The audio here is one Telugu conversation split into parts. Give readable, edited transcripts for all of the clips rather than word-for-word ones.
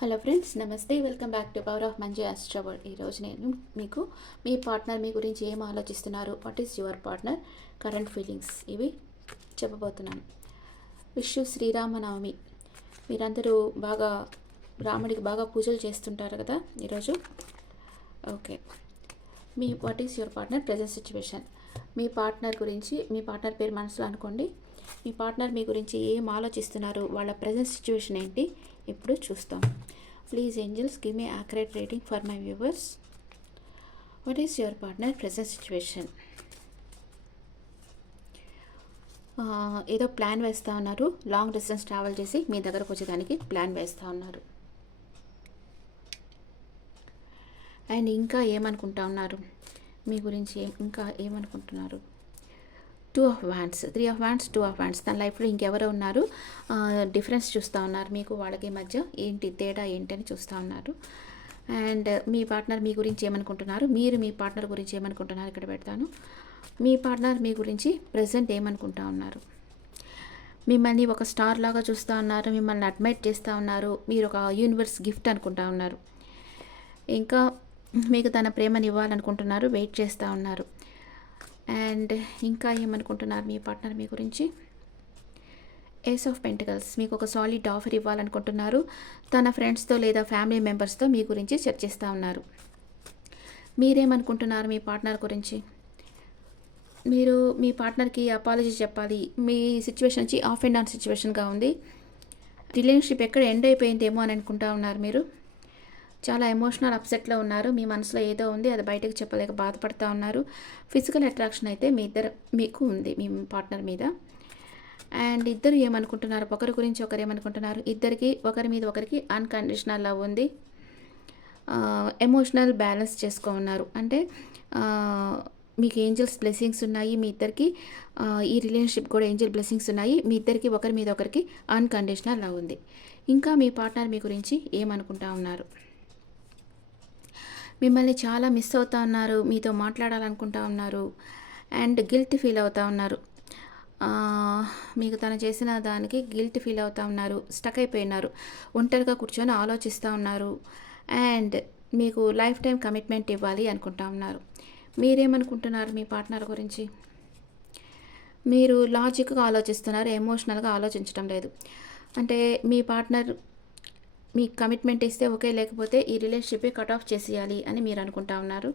హలో ఫ్రెండ్స్, నమస్తే. Welcome back to power of Manju Astroworld. ఈరోజు నేను మీకు మీ పార్ట్నర్ మీ గురించి ఏం ఆలోచిస్తున్నారు, what is your partner current feelings, ఇవి చెప్పబోతున్నాను. విషు శ్రీరామనవమి. మీరందరూ బాగా రాముడికి బాగా పూజలు చేస్తుంటారు కదా ఈరోజు. Okay, what is your partner present situation. Me partner గురించి, మీ పార్ట్నర్ పేరు మనసులో అనుకోండి. మీ పార్ట్నర్ మీ గురించి ఏం ఆలోచిస్తున్నారు, వాళ్ళ ప్రజెంట్ సిచ్యువేషన్ ఏంటి, ఇప్పుడు చూస్తాం. Please angels give me accurate rating for my viewers. What is your partner present situation. ఏదో ప్లాన్ వేస్తూ ఉన్నారు, లాంగ్ డిస్టెన్స్ ట్రావెల్ చేసి మీ దగ్గరకు వచ్చేదానికి ప్లాన్ వేస్తూ ఉన్నారు. అండ్ ఇంకా ఏమనుకుంటా ఉన్నారు మీ గురించి, ఇంకా ఏమనుకుంటున్నారు. 2 of Wands, 3 of Wands, 2 of Wands. తన లైఫ్లో ఇంకెవరో ఉన్నారు, డిఫరెన్స్ చూస్తూ ఉన్నారు. మీకు వాళ్ళకి మధ్య ఏంటి తేడా ఏంటని చూస్తూ ఉన్నారు. అండ్ మీ పార్ట్నర్ మీ గురించి ఏమనుకుంటున్నారు, మీరు మీ పార్ట్నర్ గురించి ఏమనుకుంటున్నారు ఇక్కడ పెడతాను. మీ పార్ట్నర్ మీ గురించి ప్రజెంట్ ఏమనుకుంటా ఉన్నారు. మిమ్మల్ని ఒక స్టార్ లాగా చూస్తూ ఉన్నారు, మిమ్మల్ని అడ్మైర్ చేస్తూ ఉన్నారు, మీరు ఒక యూనివర్స్ గిఫ్ట్ అనుకుంటా ఉన్నారు. ఇంకా మీకు తన ప్రేమని ఇవ్వాలనుకుంటున్నారు, వెయిట్ చేస్తూ ఉన్నారు. అండ్ ఇంకా ఏమనుకుంటున్నారు మీ పార్ట్నర్ మీ గురించి. Ace of pentacles. మీకు ఒక సాలిడ్ ఆఫర్ ఇవ్వాలనుకుంటున్నారు, తన ఫ్రెండ్స్తో లేదా ఫ్యామిలీ మెంబర్స్తో మీ గురించి చర్చిస్తూ ఉన్నారు. మీరేమనుకుంటున్నారు మీ పార్ట్నర్ గురించి. మీరు మీ పార్ట్నర్కి అపాలజీ చెప్పాలి. మీ సిచ్యువేషన్ వచ్చి ఆఫ్ అండ్ ఆన్ సిచ్యువేషన్గా ఉంది. రిలేషన్షిప్ ఎక్కడ ఎండ్ అయిపోయిందేమో అని అనుకుంటా ఉన్నారు. మీరు చాలా ఎమోషనల్ అప్సెట్లో ఉన్నారు. మీ మనసులో ఏదో ఉంది, అది బయటకు చెప్పలేక బాధపడుతూ ఉన్నారు. ఫిజికల్ అట్రాక్షన్ అయితే మీకు ఉంది మీ పార్ట్నర్ మీద. అండ్ ఇద్దరు ఏమనుకుంటున్నారు, ఒకరి గురించి ఒకరు ఏమనుకుంటున్నారు. ఇద్దరికి ఒకరి మీద ఒకరికి అన్కండిషనల్ లవ్ ఉంది. ఎమోషనల్ బ్యాలెన్స్ చేసుకో ఉన్నారు. అంటే మీకు ఏంజల్స్ బ్లెస్సింగ్స్ ఉన్నాయి మీ ఇద్దరికి. ఈ రిలేషన్షిప్ కూడా ఏంజల్ బ్లెస్సింగ్స్ ఉన్నాయి. మీ ఇద్దరికి ఒకరి మీద ఒకరికి అన్కండిషనల్ లవ్ ఉంది. ఇంకా మీ పార్ట్నర్ మీ గురించి ఏమనుకుంటా ఉన్నారు. మిమ్మల్ని చాలా మిస్ అవుతూ ఉన్నారు, మీతో మాట్లాడాలనుకుంటా ఉన్నారు. అండ్ గిల్ట్ ఫీల్ అవుతూ ఉన్నారు. మీకు తను చేసిన దానికి గిల్ట్ ఫీల్ అవుతూ ఉన్నారు. స్టక్ అయిపోయినారు, ఒంటరిగా కూర్చొని ఆలోచిస్తూ ఉన్నారు. అండ్ మీకు లైఫ్ టైం కమిట్మెంట్ ఇవ్వాలి అనుకుంటా ఉన్నారు. మీరేమనుకుంటున్నారు మీ పార్ట్నర్ గురించి. మీరు లాజిక్గా ఆలోచిస్తున్నారు, ఎమోషనల్గా ఆలోచించడం లేదు. అంటే మీ పార్ట్నర్ మీకు కమిట్మెంట్ ఇస్తే ఓకే, లేకపోతే ఈ రిలేషన్షిప్ కట్ ఆఫ్ చేసేయాలి అని మీరు అనుకుంటా ఉన్నారు.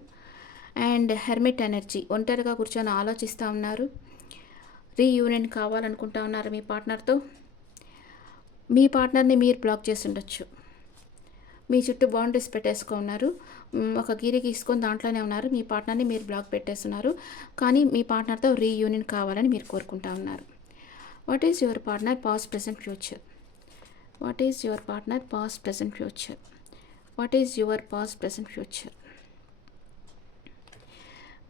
And hermit energy. ఒంటరిగా కూర్చొని ఆలోచిస్తూ ఉన్నారు. రీయూనియన్ కావాలనుకుంటా ఉన్నారు మీ పార్ట్నర్తో. మీ పార్ట్నర్ని మీరు బ్లాక్ చేసి ఉండొచ్చు. మీ చుట్టూ బౌండరీస్ పెట్టేసుకున్నారు, ఒక గీరి గీసుకొని దాంట్లోనే ఉన్నారు. మీ పార్ట్నర్ని మీరు బ్లాక్ పెట్టేస్తున్నారు, కానీ మీ పార్ట్నర్తో రీయూనియన్ కావాలని మీరు కోరుకుంటా ఉన్నారు. What is your partner past present future. What is your partner past present future. What is your past present future.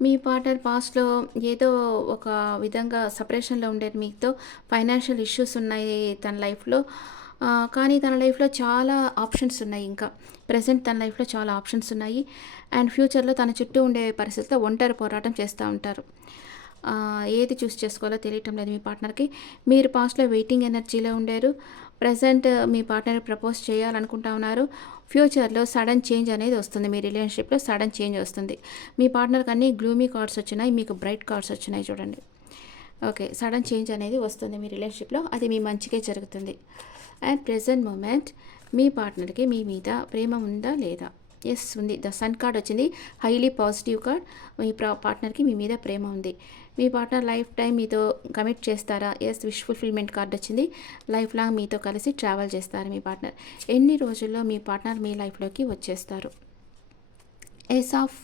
Me partner పాస్ట్లో ఏదో ఒక విధంగా సపరేషన్లో ఉండేది, మీతో ఫైనాన్షియల్ ఇష్యూస్ ఉన్నాయి తన లైఫ్లో. కానీ తన లైఫ్లో చాలా ఆప్షన్స్ ఉన్నాయి. ఇంకా ప్రజెంట్ తన లైఫ్లో చాలా ఆప్షన్స్ ఉన్నాయి. అండ్ ఫ్యూచర్లో తన చుట్టూ ఉండే పరిస్థితుల్లో ఒంటరి పోరాటం చేస్తూ ఉంటారు. ఏది చూస్ చేసుకోవాలో తెలియటం లేదు మీ పార్ట్నర్కి. మీరు పాస్ట్లో వెయిటింగ్ ఎనర్జీలో ఉండారు. ప్రజెంట్ మీ పార్ట్నర్ ప్రపోజ్ చేయాలనుకుంటా ఉన్నారు. ఫ్యూచర్లో సడన్ చేంజ్ అనేది వస్తుంది, మీ రిలేషన్షిప్లో సడన్ చేంజ్ వస్తుంది. మీ పార్ట్నర్కి అన్ని గ్లూమీ కార్డ్స్ వచ్చినాయి, మీకు బ్రైట్ కార్డ్స్ వచ్చినాయి చూడండి. ఓకే, సడన్ చేంజ్ అనేది వస్తుంది మీ రిలేషన్షిప్లో, అది మీ మంచిగా జరుగుతుంది. అండ్ ప్రెజెంట్ మూమెంట్ మీ పార్ట్నర్కి మీ మీద ప్రేమ ఉందా లేదా. ఎస్, ఉంది. ద సన్ కార్డ్ వచ్చింది, హైలీ పాజిటివ్ కార్డ్. మీ పార్ట్నర్కి మీ మీద ప్రేమ ఉంది. మీ పార్ట్నర్ లైఫ్ టైం మీతో కమిట్ చేస్తారా. ఎస్, విష్ ఫుల్ఫిల్మెంట్ కార్డ్ వచ్చింది. లైఫ్ లాంగ్ మీతో కలిసి ట్రావెల్ చేస్తారు మీ పార్ట్నర్. ఎన్ని రోజుల్లో మీ పార్ట్నర్ మీ లైఫ్లోకి వచ్చేస్తారు. ఏస్ ఆఫ్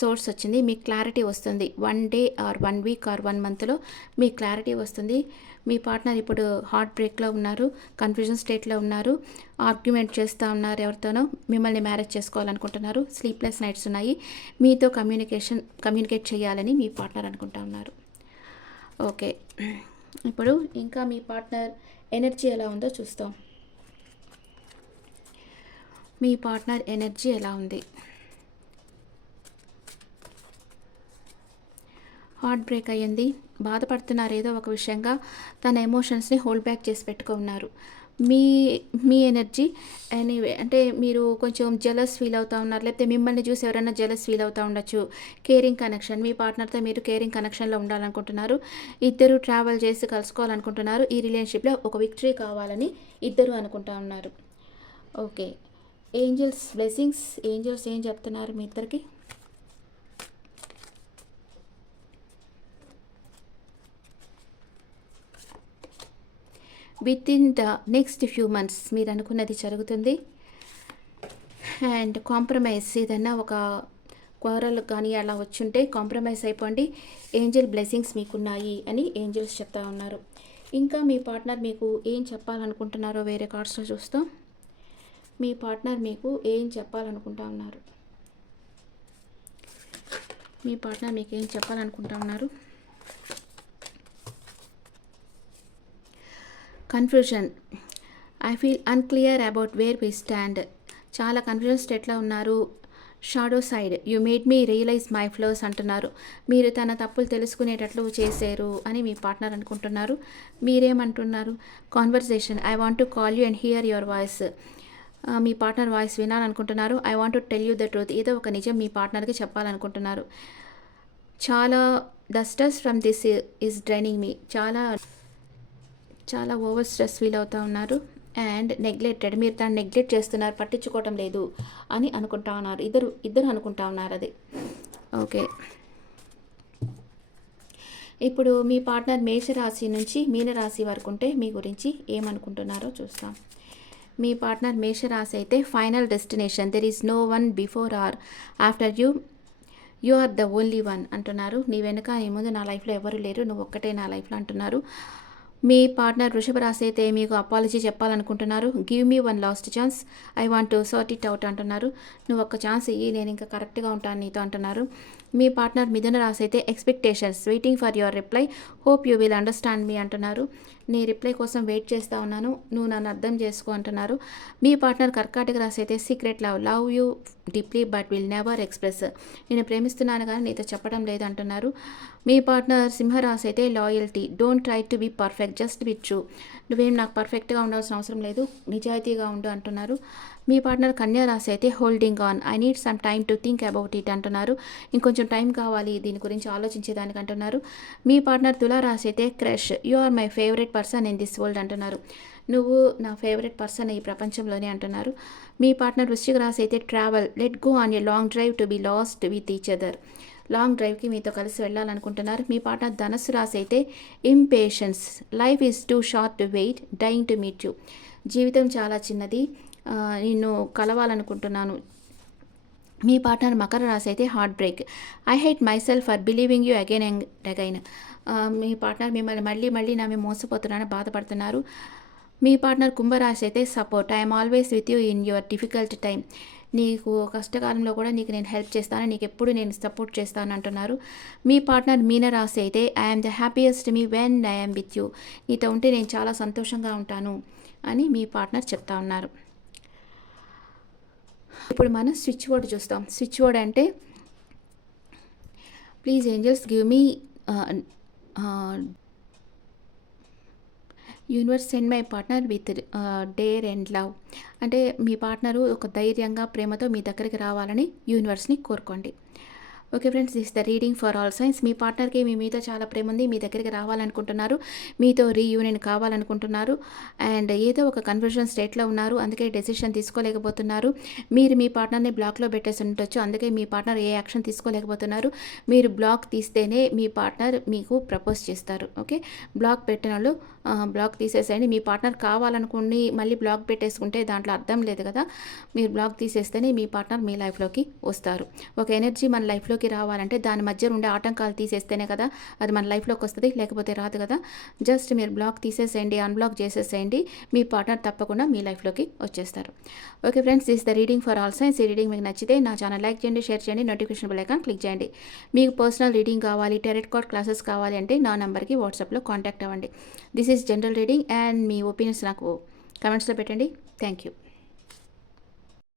సోర్స్ వచ్చింది, మీకు క్లారిటీ వస్తుంది. 1 డే ఆర్ 1 వీక్ ఆర్ 1 మంత్లో మీ క్లారిటీ వస్తుంది. మీ పార్ట్నర్ ఇప్పుడు హార్ట్ బ్రేక్లో ఉన్నారు, కన్ఫ్యూజన్ స్టేట్లో ఉన్నారు, ఆర్గ్యుమెంట్ చేస్తూ ఉన్నారు ఎవరితోనో, మిమ్మల్ని మ్యారేజ్ చేసుకోవాలనుకుంటున్నారు. స్లీప్లెస్ నైట్స్ ఉన్నాయి. మీతో కమ్యూనికేట్ చేయాలని మీ పార్ట్నర్ అనుకుంటా ఉన్నారు. ఓకే, ఇప్పుడు ఇంకా మీ పార్ట్నర్ ఎనర్జీ ఎలా ఉందో చూస్తాం. మీ పార్ట్నర్ ఎనర్జీ ఎలా ఉంది. హార్ట్ బ్రేక్ అయ్యింది, బాధపడుతున్నారు ఏదో ఒక విషయంగా. తన ఎమోషన్స్ని హోల్డ్ బ్యాక్ చేసి పెట్టుకున్నారు. మీ మీ ఎనర్జీ ఎనీవే అంటే మీరు కొంచెం జెలస్ ఫీల్ అవుతా ఉన్నారు, లేకపోతే మిమ్మల్ని చూసి ఎవరైనా జెలస్ ఫీల్ అవుతా ఉండొచ్చు. కేరింగ్ కనెక్షన్, మీ పార్ట్నర్తో మీరు కేరింగ్ కనెక్షన్లో ఉండాలనుకుంటున్నారు. ఇద్దరు ట్రావెల్ చేసి కలుసుకోవాలనుకుంటున్నారు. ఈ రిలేషన్షిప్లో ఒక విక్టరీ కావాలని ఇద్దరు అనుకుంటా ఉన్నారు. ఓకే, ఏంజల్స్ బ్లెస్సింగ్స్, ఏంజల్స్ ఏం చెప్తున్నారు మీ ఇద్దరికి? With in the next few months మీరు అనుకున్నది జరుగుతుంది. అండ్ కాంప్రమైజ్, ఏదన్నా ఒక క్వారల్ కానీ అలా వచ్చుంటే కాంప్రమైజ్ అయిపోండి. ఏంజల్ బ్లెస్సింగ్స్ మీకున్నాయి అని ఏంజల్స్ చెప్తా ఉన్నారు. ఇంకా మీ పార్ట్నర్ మీకు ఏం చెప్పాలనుకుంటున్నారో వేరే కార్డ్స్లో చూస్తాం. మీ పార్ట్నర్ మీకు ఏం చెప్పాలనుకుంటా ఉన్నారు? మీ పార్ట్నర్ మీకు ఏం చెప్పాలనుకుంటా ఉన్నారు? Confusion, I feel unclear about where we stand. చాలా కన్ఫ్యూజన్ స్టేట్లో ఉన్నారు. Shadow side, you made me realize my flaws అంటున్నారు. మీరు తన తప్పులు తెలుసుకునేటట్లు చేశారు అని మీ పార్ట్నర్ అనుకుంటున్నారు. మీరేమంటున్నారు? Conversation, I want to call you and hear your voice. మీ పార్ట్నర్ వాయిస్ వినాలనుకుంటున్నారు. I want to tell you the truth, ఏదో ఒక నిజం మీ పార్ట్నర్కి చెప్పాలనుకుంటున్నారు. చాలా the stress from this is draining me, చాలా ఓవర్ స్ట్రెస్ ఫీల్ అవుతూ ఉన్నారు. అండ్ నెగ్లెక్టెడ్, మీరు దాన్ని నెగ్లెక్ట్ చేస్తున్నారు, పట్టించుకోవటం లేదు అని అనుకుంటా ఉన్నారు. ఇద్దరు అనుకుంటా ఉన్నారు అది. ఓకే, ఇప్పుడు మీ పార్ట్నర్ మేషరాశి నుంచి మీనరాశి వరకు ఉంటే మీ గురించి ఏమనుకుంటున్నారో చూస్తాం. మీ పార్ట్నర్ మేషరాశి అయితే final destination, there is no one before or after you, you are the only one అంటున్నారు. నీ వెనుక నీ ముందు నా లైఫ్లో ఎవరు లేరు, నువ్వు ఒక్కటే నా లైఫ్లో అంటున్నారు. మీ పార్ట్నర్ వృషభ రాశి అయితే మీకు అపాలజీ చెప్పాలనుకుంటున్నారు. Give me one last chance, I want to sort it out అంటున్నారు. నువ్వు ఒక్క ఛాన్స్ ఇయ్యి, నేను ఇంకా కరెక్ట్గా ఉంటాను నీతో అంటున్నారు. మీ పార్ట్నర్ మిథున రాశి అయితే expectations, waiting for your reply, hope you will understand me అంటున్నారు. నీ రిప్లై కోసం వెయిట్ చేస్తూ ఉన్నాను, నువ్వు నన్ను అర్థం చేసుకో అంటున్నారు. మీ పార్ట్నర్ కర్కాటక రాశి అయితే secret love, love you deeply but will never express, నేను ప్రేమిస్తున్నాను కానీ నీతో చెప్పడం లేదు అంటున్నారు. మీ పార్ట్నర్ సింహరాశి అయితే loyalty, don't try to be perfect, just be true, నువ్వేం నాకు పర్ఫెక్ట్గా ఉండాల్సిన అవసరం లేదు, నిజాయితీగా ఉండు అంటున్నారు. మీ పార్ట్నర్ కన్యా రాశి అయితే holding on, I need some time to think about it అంటున్నారు. ఇంకొంచెం టైం కావాలి దీని గురించి ఆలోచించేదానికి అంటున్నారు. మీ పార్ట్నర్ తులారాశి అయితే crush, you are my favourite person in this world అంటున్నారు. నువ్వు నా ఫేవరెట్ పర్సన్ ఈ ప్రపంచంలోనే అంటున్నారు. మీ పార్ట్నర్ వృశ్చిక రాశి అయితే travel, let go on a long drive to be lost with each other, long డ్రైవ్కి మీతో కలిసి వెళ్ళాలనుకుంటున్నారు. మీ పార్ట్నర్ ధనస్సు రాశి అయితే impatience, life is too short to wait, dying to meet you, జీవితం చాలా చిన్నది, నిన్ను కలవాలనుకుంటున్నాను. మీ పార్ట్నర్ మకర రాశి అయితే heart break, I hate my self for believing you again and again. Me partner మిమ్మల్ని మళ్ళీ నా మేము మోసపోతున్నానని బాధపడుతున్నారు. మీ పార్ట్నర్ కుంభరాశి అయితే support, I'm always with you in your difficult time, నీకు కష్టకాలంలో కూడా నీకు నేను హెల్ప్ చేస్తాను, నీకు ఎప్పుడు నేను సపోర్ట్ చేస్తాను అంటున్నారు. మీ పార్ట్నర్ మీనరాశి అయితే I'm the happiest me when I'm with you, నీతో ఉంటే నేను చాలా సంతోషంగా ఉంటాను అని మీ పార్ట్నర్ చెప్తా ఉన్నారు. ఇప్పుడు మనం స్విచ్ బోర్డ్ చూస్తాం. స్విచ్ బోర్డ్ అంటే please angels give me universe send my partner with dare and love, అంటే మీ పార్ట్నరు ఒక ధైర్యంగా ప్రేమతో మీ దగ్గరికి రావాలని యూనివర్స్ని కోరుకోండి. Okay friends, this the reading for all signs. మీ పార్ట్నర్కి మీ మీద చాలా ప్రేమ ఉంది, మీ దగ్గరికి రావాలనుకుంటున్నారు, మీతో రీయూనియన్ కావాలనుకుంటున్నారు. అండ్ ఏదో ఒక కన్ఫ్యూజన్ స్టేట్లో ఉన్నారు, అందుకే డెసిషన్ తీసుకోలేకపోతున్నారు. మీరు మీ పార్ట్నర్ని బ్లాక్లో పెట్టేసి ఉండొచ్చు, అందుకే మీ పార్ట్నర్ ఏ యాక్షన్ తీసుకోలేకపోతున్నారు. మీరు బ్లాక్ తీస్తేనే మీ పార్ట్నర్ మీకు ప్రపోజ్ చేస్తారు. ఓకే, బ్లాక్ పెట్టిన వాళ్ళు బ్లాక్ తీసేసేయండి. మీ పార్ట్నర్ కావాలనుకుని మళ్ళీ బ్లాక్ పెట్టేసుకుంటే దాంట్లో అర్థం లేదు కదా. మీరు బ్లాక్ తీసేస్తేనే మీ పార్ట్నర్ మీ లైఫ్లోకి వస్తారు. ఒక ఎనర్జీ మన లైఫ్లోకి రావాలంటే దాని మధ్య ఉండే ఆటంకాలు తీసేస్తేనే కదా అది మన లైఫ్లోకి వస్తుంది, లేకపోతే రాదు కదా. జస్ట్ మీరు బ్లాక్ తీసేసేయండి, అన్బ్లాక్ చేసేసేయండి, మీ పార్ట్నర్ తప్పకుండా మీ లైఫ్లోకి వచ్చేస్తారు. Okay friends, this the reading for all science. ఈ రీడింగ్ మీకు నచ్చితే నా ఛానల్ లైక్ చేయండి, షేర్ చేయండి, నోటిఫికేషన్ బెల్ ఐకాన్ క్లిక్ చేయండి. మీకు పర్సనల్ రీడింగ్ కావాలి, టారట్ కార్డ్ క్లాసెస్ కావాలి అంటే నా నెంబర్కి వాట్సాప్లో కాంటాక్ట్ అవ్వండి. This is general reading and me opinions నాకు కమెంట్స్లో పెట్టండి. Thank you.